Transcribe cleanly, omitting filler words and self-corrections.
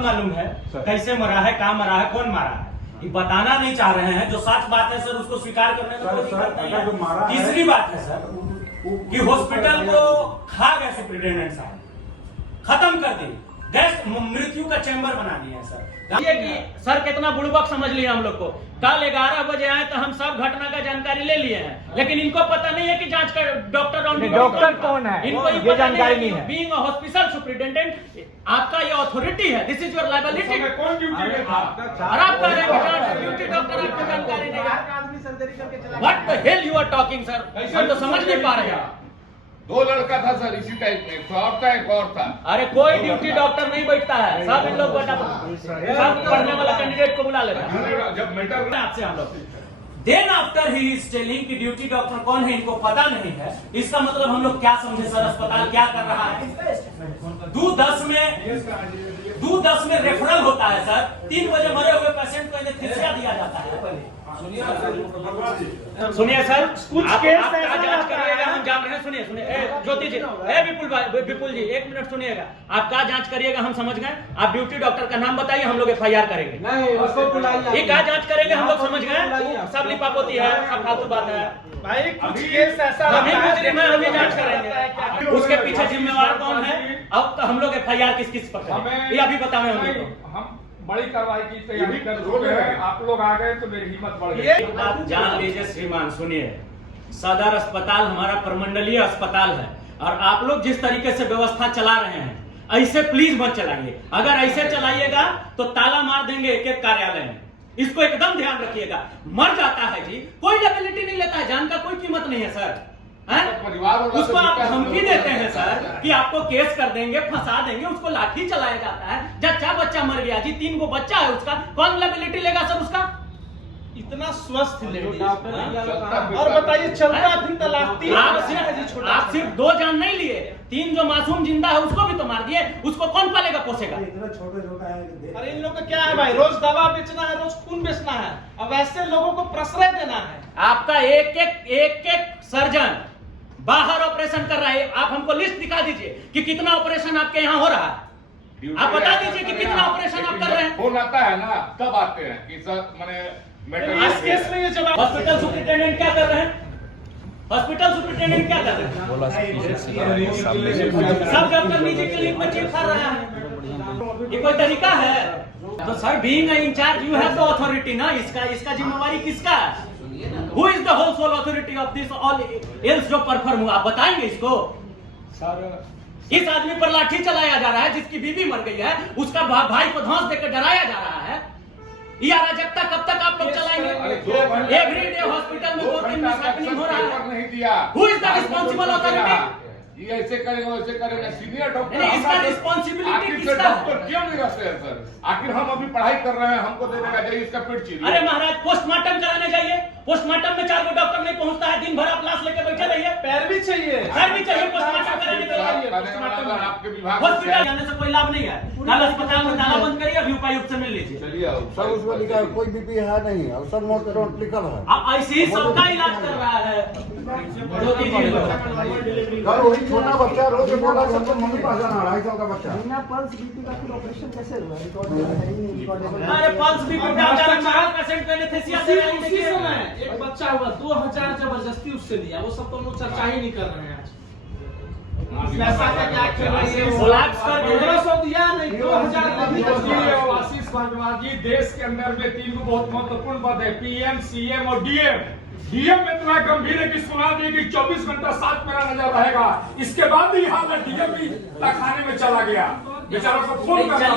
सब मालूम है कैसे मरा है, कहाँ मरा है, कौन मारा है, ये बताना नहीं चाह रहे हैं। जो सच बात है सर उसको स्वीकार करने में कोई दिक्कत नहीं है। तीसरी बात है सर कि हॉस्पिटल को खा गए सुप्रिंटेंडेंट साहब, खत्म कर दी, गैस मृत्यु का चैम्बर बना दिया सर। ये कि सर कितना बुड़बक समझ लिया हम लोग को। कल 11 बजे आए तो हम सब घटना का जानकारी ले लिए हैं, लेकिन इनको पता नहीं है कि जांच का डॉक्टर कौन है, इनको ये जानकारी नहीं है। बीइंग अ हॉस्पिटल सुपरिटेंडेंट आपका ये अथॉरिटी है, दिस इज योर लायबिलिटी। कौन ड्यूटी में था? और आप कह रहे हैं ड्यूटी डॉक्टर आपको जानकारी नहीं है। What the hell you are talking sir, हम तो समझ नहीं पा रहे हैं। 2 लड़का था सर इसी टाइप में, एक और था, एक और था। अरे कोई ड्यूटी डॉक्टर नहीं बैठता है, सब इन लोग सब पढ़ने वाला कैंडिडेट को बुला लेता है। जब मैटर आपसे हम लोग then after he is telling कि ड्यूटी डॉक्टर कौन है इनको पता नहीं है, इसका मतलब हम लोग क्या समझे सर, अस्पताल क्या कर रहा है। 2:10 में रेफरल होता है सर, 3 बजे मरे हुए पेशेंट को एनेस्थीसिया दिया जाता है। सुनिए सर, आप क्या जांच करिएगा हम जान रहे हैं। सुनिए ज्योति जी, विपुल जी, 1 मिनट सुनिएगा। आप क्या जांच करिएगा हम समझ गए, आप ड्यूटी डॉक्टर का नाम बताइए, हम लोग FIR करेंगे। नहीं, उसको बुलाइए। ये क्या जांच करेंगे हम लोग समझ गए, सब लिपापोती है, सब फालतू बात है भाई। कुछ केस ऐसा अभी जांच करेंगे, उसके पीछे जिम्मेवार कौन है, अब तो हम लोग FIR किस पर करें, ये अभी बताएं हम लोग। हम बड़ी कार्रवाई की तैयारी कर रहे हैं, आप लोग आ गए तो मेरी हिम्मत बढ़ गई। बात जान लीजिए श्रीमान, सुनिए, सदर अस्पताल हमारा प्रमंडलीय अस्पताल है और आप लोग जिस तरीके से व्यवस्था चला रहे हैं ऐसे प्लीज मत चलाइए। अगर ऐसे चलाइएगा तो ताला मार देंगे एक कार्यालय में, इसको एकदम ध्यान रखिएगा। मर जाता है जी, कोई लायबिलिटी नहीं लेता है, जान का कोई कीमत नहीं है सर। उसको आप धमकी देते हैं सर कि आपको केस कर देंगे, फंसा देंगे, उसको लाठी चलाया जाता है। जच्चा बच्चा मर गया जी, 3 गो बच्चा है उसका, कौन लायबिलिटी लेगा सर उसका? इतना स्वस्थ लेडीज और बताइए चलता फिर तलाशती। आप सिर्फ 2 जान नहीं लिए, 3 जो मासूम जिंदा है उसको भी तो मार दिए, उसको कौन पालेगा पोसेगा? अरे इन लोग का क्या है भाई, रोज दवा बेचना है, रोज खून बेचना है, अब ऐसे लोगों को प्रश्रय देना है। आपका एक सर्जन बाहर ऑपरेशन कर रहा है, आप हमको लिस्ट दिखा दीजिए कि कितना ऑपरेशन आपके यहाँ हो रहा है। आप बता दीजिए कि कितना ऑपरेशन आप कर रहे हैं। फोन आता है ना, तब आते हैं कि सर मैंने इस केस में ये जवाब। हॉस्पिटल सुपरिटेंडेंट क्या कर रहे हैं, हॉस्पिटल सुपरिटेंडेंट क्या कर रहे हैं? सब डॉक्टर निजी क्लिनिक में चेक कर रहा है, ये कोई तरीका है? तो sir being incharge you have the authority ना, इसका जिम्मेवारी किसका है? Who is the whole sole authority of this all else जो परफॉर्म हुआ, आप बताएंगे इसको? इस आदमी पर लाठी चलाया जा रहा है, जिसकी बीवी मर गई है, उसका भाई को धौंस देकर डराया जा रहा है। ये अराजकता कब तक आप लोग चलाएंगे? एवरी डे हॉस्पिटल में 2-3 मिसहैपनिंग हो रहा है। Who is the responsible authority? ये ऐसे करेगा वैसे करेगा, सीनियर डॉक्टर। इसका रिस्पॉन्सिबिलिटी किसका है? डॉक्टर क्यों नहीं रहते हैं सर? आखिर हम अभी पढ़ाई कर रहे हैं, हमको दे देगा जाइए इसका पेट चीरिए। अरे महाराज, पोस्टमार्टम कराने जाइए, पोस्टमार्टम में 4 डॉक्टर नहीं पहुंचता है, दिन भर आप लाश लेके बैठे रहिए। पैर भी चाहिए, पोस्टमार्टम कराने के लिए आपके विभाग हॉस्पिटल जाने से कोई लाभ नहीं है। कल अस्पताल में ताला बंद करिए, अभी उपायुक्त से मिल लीजिए। सब उसमें लिखा है, कोई बीपी है नहीं, सब नोट लिखा है। आप ऐसे ही सबका इलाज कर रहा है। वही छोटा बच्चा रोज बोला कि हमको मम्मी पास जाना, 2.5 साल का बच्चा। बिना पल्स बीपी का फिर ऑपरेशन कैसे हुआ? रिकॉर्ड अरे पल्स भी पेशेंट को एनेस्थीसिया दे रहे हैं। उसी समय एक बच्चा हुआ, 2000 जबरदस्ती उससे लिया, वो सब तो हम लोग चर्चा ही नहीं कर रहे हैं आज। पैसा का क्या खेल रही है? 1500 दिया नहीं, 2000 आशीष भारद्वाज जी, देश के अंदर में 3 बहुत महत्वपूर्ण पद है, PM, CM और DM। DM इतना गंभीर है कि सुना दी कि 24 घंटा साथ मेरा नजर रहेगा। इसके बाद ही हाल है, DM भी तक खाने में चला गया, बेचारा को फोन करना